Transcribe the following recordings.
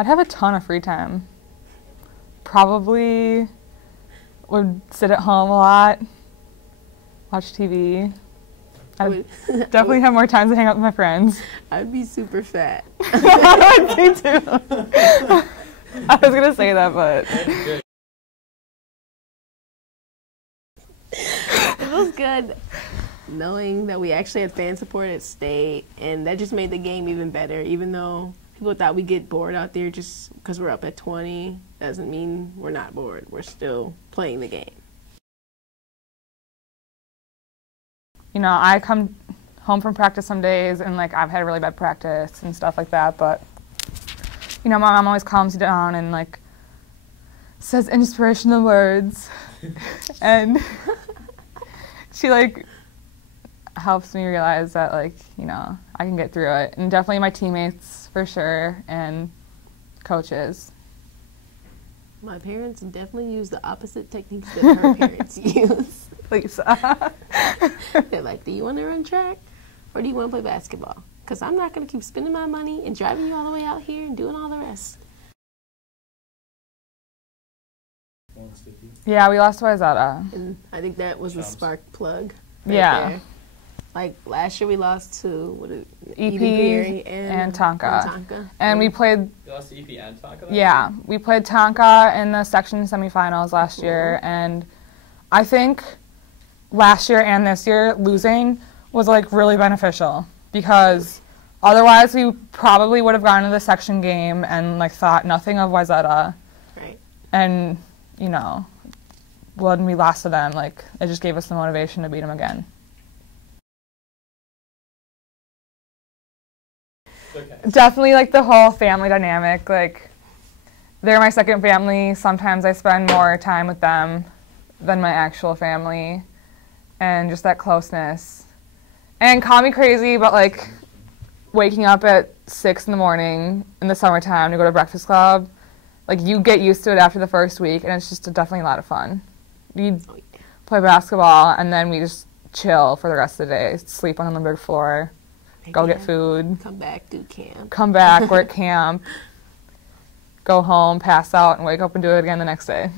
I'd have a ton of free time. Probably would sit at home a lot, watch TV. I'd definitely have more time to hang out with my friends. I'd be super fat. Me too. I was going to say that, but... It feels good knowing that we actually had fan support at state, and that just made the game even better. Even though people thought we get bored out there just because we're up at 20, doesn't mean we're not bored. We're still playing the game. You know, I come home from practice some days and like I've had really bad practice and stuff like that, but you know, my mom always calms you down and like says inspirational words and she like helps me realize that like, you know, I can get through it. And definitely my teammates for sure and coaches. My parents definitely use the opposite techniques that her parents use. Lisa. They're like, do you want to run track or do you want to play basketball? Because I'm not going to keep spending my money and driving you all the way out here and doing all the rest. Yeah, we lost to Wayzata. And I think that was a spark plug. Yeah. There. Like last year we lost to EP Merie and Tonka. Tonka. And we played... You lost to EP and Tonka? Yeah. We played Tonka in the section semifinals last year, and I think last year and this year losing was like really beneficial because otherwise we probably would have gone to the section game and like thought nothing of Wayzata. Right. And, you know, when we lost to them, like it just gave us the motivation to beat them again. Okay. Definitely like the whole family dynamic, like they're my second family. Sometimes I spend more time with them than my actual family, and just that closeness. And call me crazy, but like waking up at 6 in the morning in the summertime to go to breakfast club, like you get used to it after the first week, and it's just definitely a lot of fun. You play basketball, and then we just chill for the rest of the day, sleep on the Limburg floor, go get food. Come back, do camp. Come back, work camp, go home, pass out, and wake up and do it again the next day.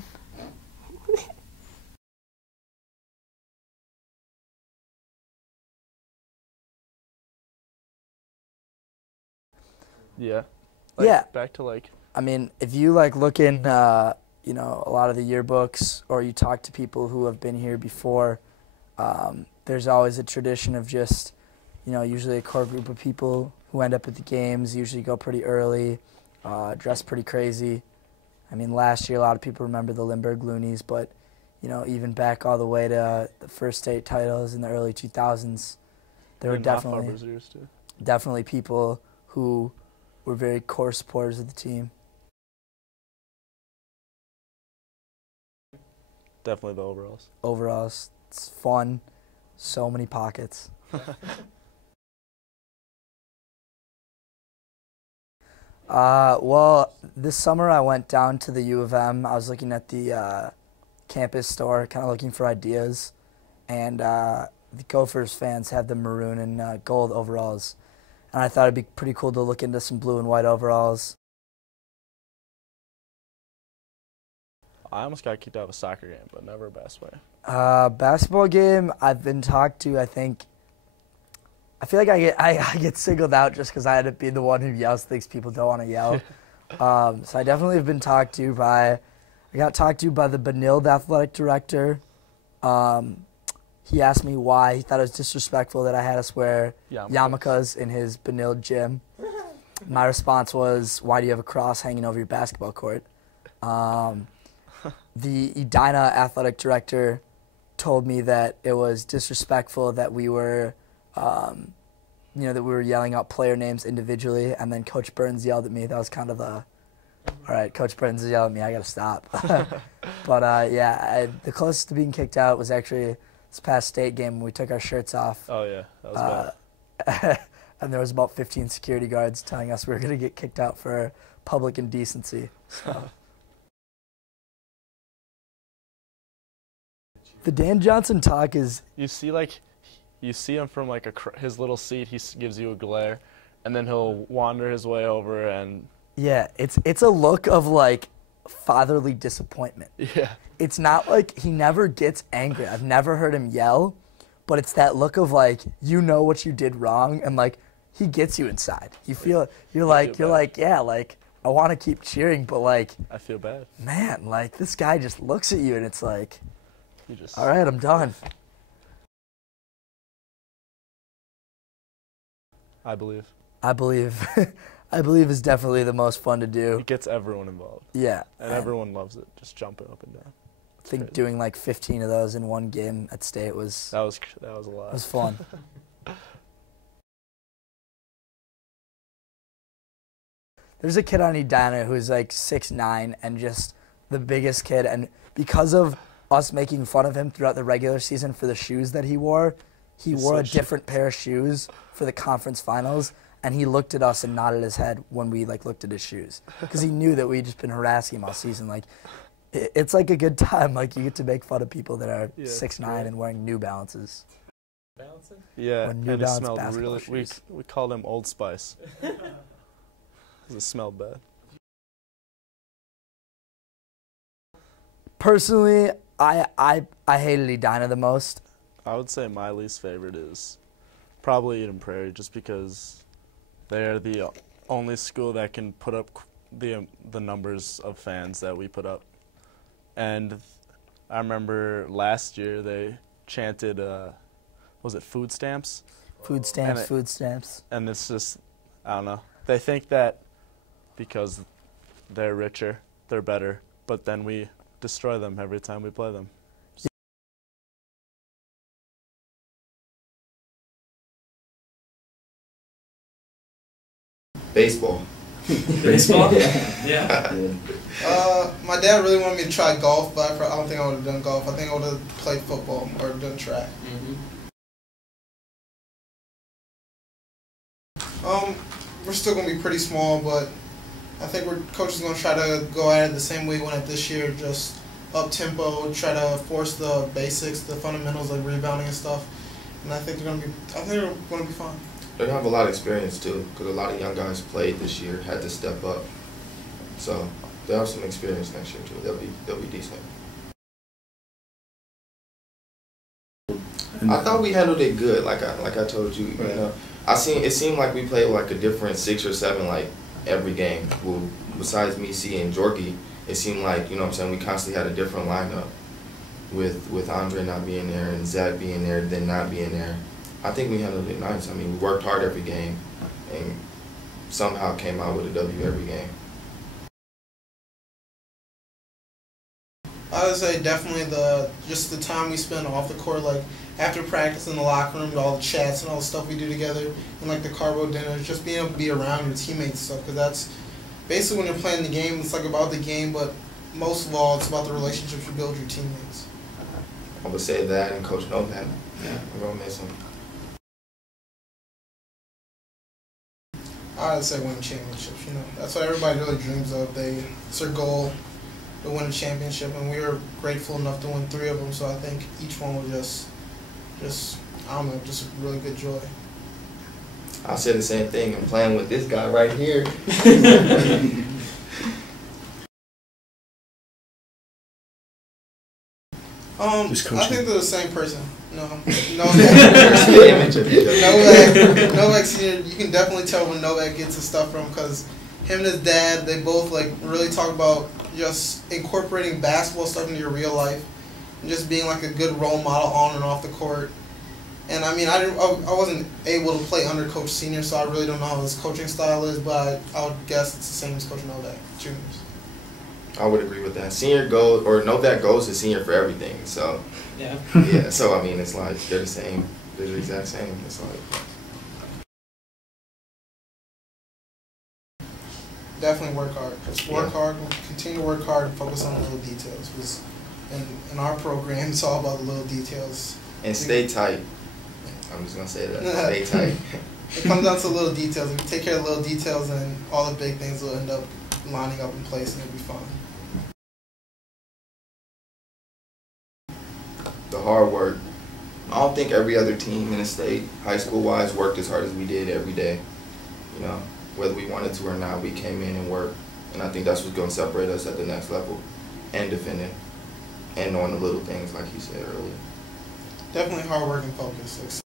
Yeah. Yeah. Back to like... I mean, if you like look in, you know, a lot of the yearbooks or you talk to people who have been here before, there's always a tradition of just, you know, usually a core group of people who end up at the games, usually go pretty early, dress pretty crazy. I mean, last year a lot of people remember the Limburg Loonies, but, you know, even back all the way to the first state titles in the early 2000s, there were definitely people who were very core supporters of the team. Definitely the overalls. Overalls, it's fun, so many pockets. Well, this summer I went down to the U of M. I was looking at the campus store, kind of looking for ideas, and the Gophers fans have the maroon and gold overalls. And I thought it'd be pretty cool to look into some blue and white overalls. I almost got kicked out of a soccer game, but never a basketball game. Basketball game, I've been talked to, I feel like I get singled out just because I end up being the one who yells things people don't want to yell. So I definitely have been talked to by, I got talked to by the Benilde athletic director. He asked me why. He thought it was disrespectful that I had us wear yarmulkes in his Benilde gym. My response was, why do you have a cross hanging over your basketball court? The Edina athletic director told me that it was disrespectful that we were, you know, that we were yelling out player names individually, and then Coach Burns yelled at me. That was kind of the, all right, Coach Burns is yelling at me, I got to stop. But, yeah, the closest to being kicked out was actually this past state game when we took our shirts off. Oh, yeah, that was bad. And there was about 15 security guards telling us we were going to get kicked out for public indecency. So. The Dan Johnson talk is... You see him from like his little seat, he gives you a glare, and then he'll wander his way over and Yeah, it's a look of like fatherly disappointment. Yeah. It's not like he never gets angry. I've never heard him yell, but it's that look of like you know what you did wrong and like he gets you inside. You feel you're like yeah, like I want to keep cheering, but like I feel bad. man, like this guy just looks at you and it's like You just all right, I'm done. I believe. I believe I believe is definitely the most fun to do. It gets everyone involved. Yeah. And everyone loves it, just jumping up and down. I think doing like 15 of those in one game at state was That was a lot. was fun. There's a kid on Edina who's like 6'9" and just the biggest kid, and because of us making fun of him throughout the regular season for the shoes that he wore a different pair of shoes for the conference finals, and he looked at us and nodded his head when we like looked at his shoes because he knew that we'd just been harassing him all season. Like it's like a good time. Like you get to make fun of people that are 6'9" and wearing New Balances. Balancing? Yeah, Or New and it Balance smelled basketball really. shoes. We called him Old Spice. It smelled bad. Personally, I hated Edina the most. I would say my least favorite is probably Eden Prairie, just because they are the only school that can put up the numbers of fans that we put up. And I remember last year they chanted, was it food stamps? Food stamps. And it's just, I don't know. They think that because they're richer, they're better, but then we destroy them every time we play them. Baseball. Baseball? Yeah. My dad really wanted me to try golf, but I don't think I would have done golf. I think I would have played football or done track. We're still going to be pretty small, but I think coach is going to try to go at it the same way we went at this year, just up-tempo, try to force the basics, the fundamentals like rebounding and stuff. And I think they're going to be fine. They're going to have a lot of experience, too, because a lot of young guys played this year, had to step up. So they'll have some experience next year, too. They'll be decent. I thought we handled it good, like I told you. You know, it seemed like we played like a different 6 or 7 like every game. Well, besides me seeing Jorky, it seemed like, you know what I'm saying, we constantly had a different lineup with Andre not being there and Zach being there, then not being there. I think we handled it nice. I mean, we worked hard every game and somehow came out with a W every game. I would say definitely just the time we spend off the court, like after practice in the locker room, all the chats and all the stuff we do together, and like the carbo dinners, just being able to be around your teammates and stuff, because that's basically when you're playing the game, it's like about the game, but most of all, it's about the relationships you build with your teammates. I would say that, and Coach Novak. Yeah, I'm going to miss him. I would say win championships. You know, that's what everybody really dreams of. It's their goal to win a championship, and we were grateful enough to win 3 of them. So I think each one was just I don't know, just a really good joy. I said the same thing. I'm playing with this guy right here. I think they're the same person. Novak Senior, you can definitely tell when Novak gets his stuff from, because him and his dad, they both like really talk about just incorporating basketball stuff into your real life and just being like a good role model on and off the court. And I mean, I wasn't able to play under Coach Senior, so I really don't know how his coaching style is, but I would guess it's the same as Coach Novak Junior's. I would agree with that. Senior goes, or Novak goes to senior for everything. So Yeah. yeah. So I mean, it's like they're the same. They're the exact same. It's like Definitely work hard. Just work hard. Continue to work hard and focus on the little details. Because in our program, it's all about the little details. and stay tight. I'm just gonna say that. Stay tight. It comes down to the little details. If you take care of the little details, then all the big things will end up lining up in place, and it'll be fun. The hard work. I don't think every other team in the state, high school wise, worked as hard as we did every day. You know, whether we wanted to or not, we came in and worked. And I think that's what's going to separate us at the next level, and defending, and knowing the little things like he said earlier. Definitely hard work and focus.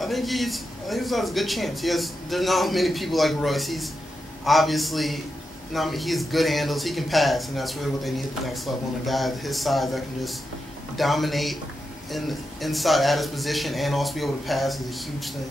I think he's got a good chance. There's not many people like Royce. He's obviously he's good handles. He can pass, and that's really what they need at the next level. And a guy his size that can just dominate inside at his position and also be able to pass is a huge thing.